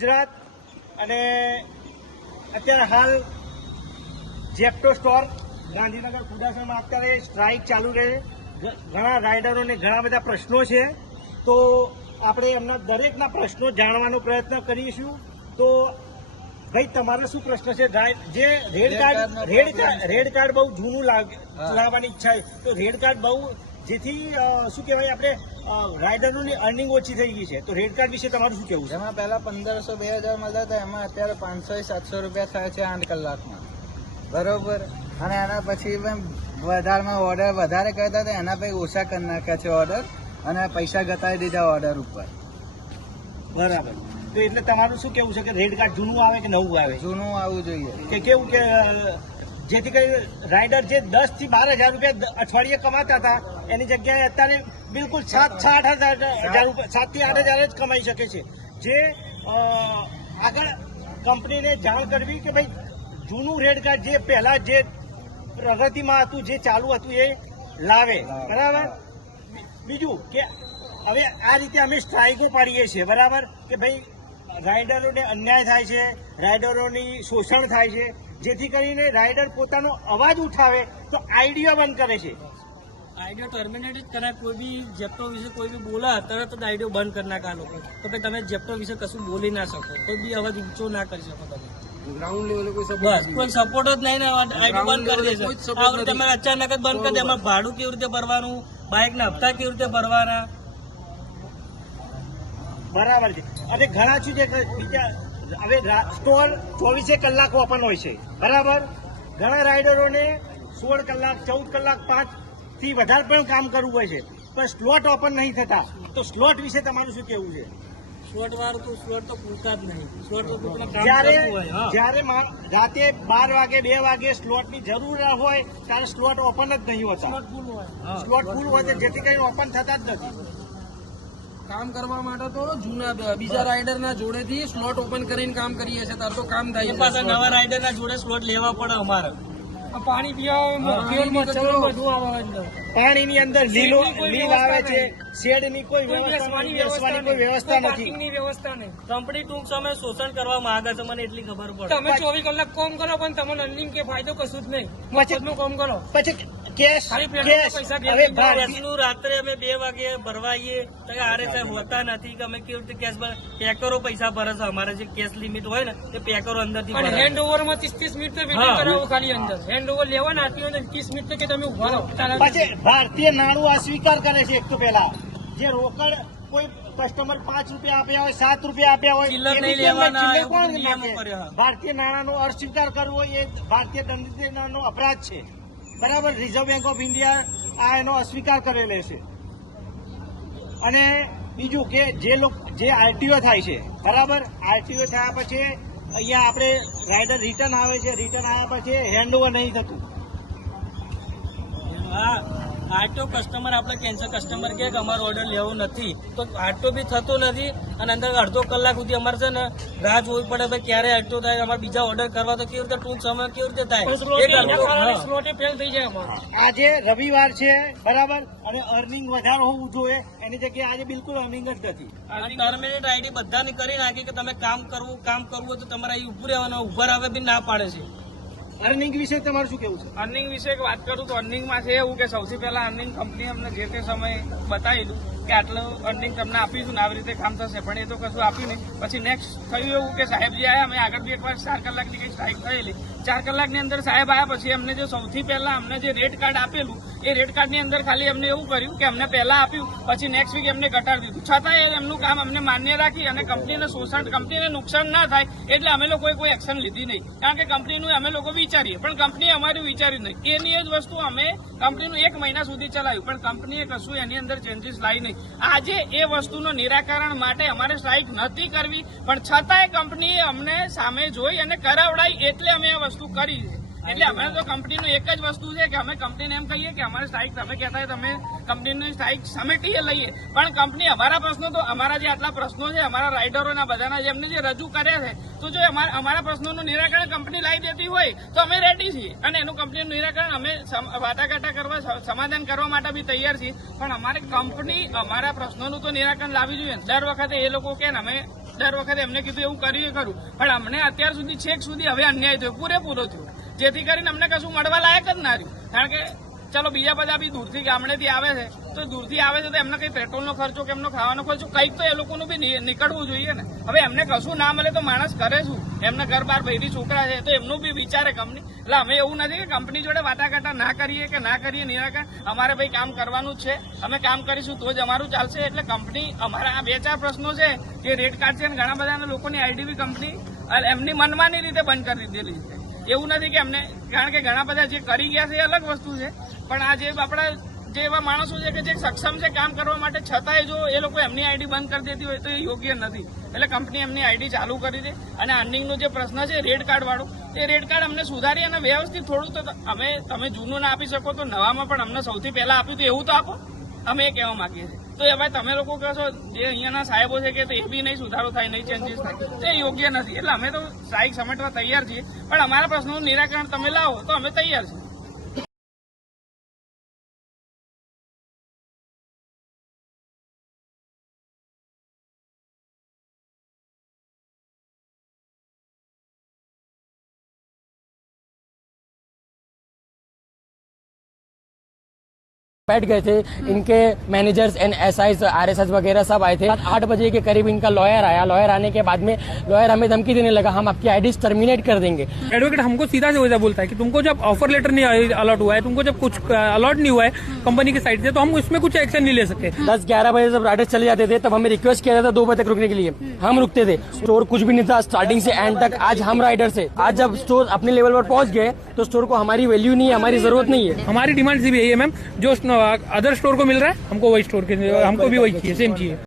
ગુજરાત અને અત્યારે હાલ જેપ્ટો સ્ટોર ગાંધીનગર કુડાસણમાં અત્યારે સ્ટ્રાઇક ચાલુ રહે. ઘણા રાઇડરોને ઘણા બધા પ્રશ્નો છે, તો આપણે એમના દરેકના પ્રશ્નો જાણવાનો પ્રયત્ન કરીશું. તો ભાઈ, તમારો શું પ્રશ્ન છે? જે રેડ કાર્ડ બહુ જૂનું લાવવાની ઈચ્છા છે, તો રેડ કાર્ડ બહુ જેથી શું કહેવાય, આપણે રાઇડરોની અર્નિંગ ઓછી થઈ ગઈ છે, તો રેડ કાર્ડ વિશે તમારું શું કહેવું છે? એમાં પહેલા 1500-2000 મળતા હતા, એમાં અત્યારે 500-700 રૂપિયા થાય છે 8 કલાકમાં, બરોબર. અને એના પછી વધારમાં ઓર્ડર વધારે કરતા હતા, એના પછી ઓછા કરી નાખ્યા છે ઓર્ડર, અને પૈસા ઘટાડી દીધા ઓર્ડર ઉપર. બરાબર. તો એટલે તમારું શું કેવું છે કે રેડ કાર્ડ જૂનું આવે કે નવું આવે? જૂનું આવવું જોઈએ. કે કેવું કે જેથી કરી રાઇડર જે 10 થી 12 હજાર રૂપિયા અઠવાડિયે કમાતા હતા, એની જગ્યાએ અત્યારે બિલકુલ 7 થી 8 હજાર જ કમાઈ શકે છે. જે આગળ કંપનીને જાણ કરવી કે ભાઈ જૂનું રેડ કાર્ડ જે પહેલા જે પ્રગતિમાં હતું, જે ચાલુ હતું, એ લાવે. બરાબર. બીજું કે હવે આ રીતે અમે સ્ટ્રાઇકો પાડીએ છીએ, બરાબર, કે ભાઈ રાઇડરોને અન્યાય થાય છે, રાઇડરોની શોષણ થાય છે, જેથી કરીને રાઇડર પોતાનો અવાજ ઉઠાવે તો આઈડિયો બંધ કરે છે. આઈડિયો ટર્મિનેટ જ કરાય. કોઈ બી જેપ્ટો વિશે કોઈ બી બોલા તરત જ આઈડિયો બંધ કરી નાખે આ લોકો. તો ભાઈ તમે જેપ્ટો વિશે કશું બોલી ના શકો, કોઈ બી અવાજ ઊંચો ના કરી શકો તમે. ગ્રાઉન્ડ લેવલે કોઈ સપોર્ટ જ નહીં ને આઈડિયો બંધ કરી દેશે. આ વખતે તમે અચાનક જ બંધ કરી દે. એમાં ભાડું કેવી રીતે ભરવાનું, બાઇકના હપ્તા કેવી રીતે ભરવાના? બરાબર છે. અને ઘણા છે બીજા, હવે સ્ટોર 24 કલાક ઓપન હોય છે, બરાબર. ઘણા રાઇડરોને 16 કલાક, 14 કલાક, 5 થી વધારે પણ કામ કરવું હોય છે, પણ સ્લોટ ઓપન નહીં થતા. તો સ્લોટ વિશે તમારું શું કેવું છે? સ્લોટ વાળું તો સ્લોટ તો પૂરતા જ નહીં. સ્લોટ તો જ્યારે રાતે 12 વાગે 2 વાગે સ્લોટની જરૂર હોય ત્યારે સ્લોટ ઓપન જ નહીં હોતા. સ્લોટ ફૂલ હોય છે, જેથી કરીને ઓપન થતા જ નથી. કામ કરવા માટે તો જૂના બીજા રાઇડર ના જોડેથી સ્લોટ ઓપન કરીને કામ કરીએ છીએ, તાર તો કામ થાય. પાછા નવા રાઇડર ના જોડે સ્લોટ લેવા પડે અમારે. પાણી પાણીની અંદર લીલ આવે છે, શેડની કોઈ વ્યવસ્થા નથી. કંપની ટૂંક સમય શોષણ કરવા માંગે છે, મને એટલી ખબર પડે. તમે 24 કલાક કામ કરો પણ તમને અર્નિંગ કે ફાયદો કશું જ નહીં. મફતનું કામ કરો. પછી રાત્રે અમે 2 વાગે ભરવાઈએ તો આરે હોતા નથી કે અમે કેવી રીતે કેશ પેકરો પૈસા ભરે છે. અમારે જે કેશ લિમિટ હોય ને એ પેકરો અંદર થી હેન્ડ ઓવર માં 30 મિનિટ વેટિંગ કરાવો ખાલી અંદર. હેન્ડ ઓવર લેવાના આટલી 30 મિનિટ કે તમે ઉભા રહો. પછી ભારતીય નાણું અસ્વીકાર કરે છે. એક તો પેલા જે રોકડ કોઈ કસ્ટમર 5 રૂપિયા આપ્યા હોય, 7 રૂપિયા આપ્યા હોય, ભારતીય નાણાંનો અસ્વીકાર કરવો એ ભારતીય દંડનો અપરાધ છે, બરાબર. રિઝર્વ બેંક ઓફ ઇન્ડિયા આ એનો અસ્વીકાર કરેલો છે. અને બીજું કે જે આરટીઓ થાય છે, બરાબર, આરટીઓ થયા પછી અહીંયા આપણે રાઇડર રિટર્ન આવે છે, રિટર્ન આવ્યા પછી હેન્ડઓવર નહીં થતું. આટો કસ્ટમર આપણે કેન્સર કસ્ટમર કે અમારો ઓર્ડર લેવો નથી, તો આટો બી થતો નથી. અને અંદર અડધો કલાક સુધી અમારે છે ને રાહ જોવી પડે ભાઈ ક્યારે આટો થાય. અમારે બીજા ઓર્ડર કરવા તો કેવી રીતે ટૂંક સમય કેવી રીતે થાય? આજે રવિવાર છે, બરાબર, અને અર્નિંગ વધારે હોવું જોઈએ, એની જગ્યાએ આજે બિલકુલ અર્નિંગ જ નથી. ટર્મિનેટ આઈડી બધાની કરી નાખી કે તમે કામ કરવું હોય તો તમારે અહીં ઉભું રહેવાનું. ઉભા આવે બી ના પાડે છે. અર્નિંગ વિશે તમારું શું કેવું છે? અર્નિંગ વિશે વાત કરું તો અર્નિંગમાં છે એવું કે સૌથી પહેલા અર્નિંગ કંપની અમને જે તે સમયે બતાવેલું કે આટલું અર્નિંગ તમને આપીશું ને આવી રીતે કામ થશે, પણ એ તો કશું આપ્યું નહીં. પછી નેક્સ્ટ થયું એવું કે સાહેબજી આવ્યા, અમે આગળ બી એકવાર 4 કલાકની કંઈ સ્ટ્રાઇક થયેલી. 4 કલાકની અંદર સાહેબ આવ્યા પછી અમને જે સૌથી પહેલા અમને જે રેડ કાર્ડ આપેલું, એ રેડ કાર્ડની અંદર ખાલી અમને એવું કર્યું કે અમને પહેલા આપ્યું, પછી નેક્સ્ટ વીક એમને ઘટાડી દીધું. છતાં એમનું કામ અમને માન્ય રાખી અને કંપનીને નુકસાન ના થાય એટલે અમે લોકોએ કોઈ એક્શન લીધી નહીં. કારણ કે કંપનીનું અમે લોકો વિચારીએ પણ કંપનીએ અમારું વિચાર્યું નહીં. એની જ વસ્તુ અમે કંપનીનું 1 મહિના સુધી ચલાવ્યું, પણ કંપનીએ કશું એની અંદર ચેન્જીસ લાવી નહીં. આજે એ વસ્તુનું નિરાકરણ માટે અમારે સ્ટ્રાઇક નથી કરવી, પણ છતાંય કંપનીએ અમને સામે જોઈ અને કરાવડાઈ એટલે અમે આ વસ્તુ કરી છે. એટલે અમે તો કંપનીનું એક જ વસ્તુ છે કે અમે કંપનીને એમ કહીએ કે અમારી સ્ટ્રાઇક તમે કહેતા હોય તમે કંપનીની સ્ટ્રાઇક સમેટીએ લઈએ, પણ કંપની અમારા પ્રશ્નો તો અમારા જે આટલા પ્રશ્નો છે અમારા રાઇડરોના બધાના જેમને જે રજૂ કર્યા છે, તો જો અમારા પ્રશ્નોનું નિરાકરણ કંપની લાવી દેતી હોય તો અમે રેડી છીએ અને એનું કંપનીનું નિરાકરણ અમે વાટાઘાટા કરવા સમાધાન કરવા માટે બી તૈયાર છીએ. પણ અમારે કંપની અમારા પ્રશ્નોનું તો નિરાકરણ લાવી જોઈએ. દર વખતે એ લોકો કે અમે દર વખતે એમને કીધું એવું કર્યું ખરું, પણ અમને અત્યાર સુધી છેક સુધી હવે અન્યાય થયો, પૂરેપૂરો થયો, જેથી કરીને અમને કશું મળવા લાયક જ ના રહ્યું. કારણ કે ચલો બીજા બધા બી દૂરથી ગામડેથી આવે છે, તો દૂરથી આવે છે તો એમને કઈ પેટ્રોલનો ખર્ચો કે એમનો ખાવાનો ખર્ચો કંઈક તો એ લોકોનું બી નીકળવું જોઈએ ને. હવે એમને કશું ના મળે તો માણસ કરે શું? એમને ઘર બહાર બૈરી છોકરા છે તો એમનું બી વિચારે કંપની. એટલે અમે એવું નથી કે કંપની જોડે વાટાઘાટા ના કરીએ કે ના કરીએ નિરાકરણ. અમારે ભાઈ કામ કરવાનું જ છે, અમે કામ કરીશું તો જ અમારું ચાલશે. એટલે કંપની અમારા આ 2-4 પ્રશ્નો છે કે રેટ કાર્ડ છે, ઘણા બધા લોકોની આઈડી બી કંપની એમની મનમાની રીતે બંધ કરી દીધેલી છે. એવું નથી કે એમને, કારણ કે ઘણા બધા જે કરી ગયા છે એ અલગ વસ્તુ છે, પણ આ જે આપણા જે એવા માણસો છે કે જે સક્ષમ છે કામ કરવા માટે, છતાંય જો એ લોકો એમની આઈડી બંધ કરી દેતી હોય તો એ યોગ્ય નથી. એટલે કંપની એમની આઈડી ચાલુ કરી દે. અને અર્નિંગનો જે પ્રશ્ન છે રેડ કાર્ડ વાળો, એ રેડ કાર્ડ અમને સુધારી અને વ્યવસ્થિત થોડું તો તમે જૂનું ના આપી શકો તો નવામાં પણ અમને સૌથી પહેલા આપ્યું તો એવું તો આપો, અમે એ કહેવા માંગીએ છીએ. તો એ ભાઈ તમે લોકો કહો છો જે અહીંયાના સાહેબો છે કે એ બી નહીં સુધારો થાય, નહીં ચેન્જીસ થાય, તો એ યોગ્ય નથી. એટલે અમે તો સ્ટ્રાઇક સમેટવા તૈયાર છીએ, પણ અમારા પ્રશ્નોનું નિરાકરણ તમે લાવો તો અમે તૈયાર છીએ. बैठ गए थे, इनके मैनेजर्स एंड एसआईज आरएसएस वगैरह सब आए थे। 8 बजे के करीब इनका लॉयर आया। लॉयर आने के बाद में लॉयर हमें धमकी देने लगा, हम आपकी आईडीज टर्मिनेट कर देंगे। एडवोकेट हमको सीधा से वजह बोलता है कि तुमको जब ऑफर लेटर नहीं अलॉट हुआ है, तुमको जब कुछ अलॉट नहीं हुआ है कंपनी की साइड से, तो हम इसमें कुछ एक्शन नहीं ले सकते। 10-11 बजे जब राइडर्स चले जाते थे तब हमें रिक्वेस्ट किया जाता 2 बजे तक रुकने के लिए, हम रुकते थे। स्टोर कुछ भी नहीं था स्टार्टिंग से एंड तक। आज हम राइडर से, आज जब स्टोर अपने लेवल पर पहुंच गए तो स्टोर को हमारी वैल्यू नहीं है, हमारी जरूरत नहीं है। हमारी डिमांड सिर्फ यही है मैम, जो अदर स्टोर को मिल रहा है हमको वही स्टोर के, हमको भी वही चाहिए, सेम चाहिए।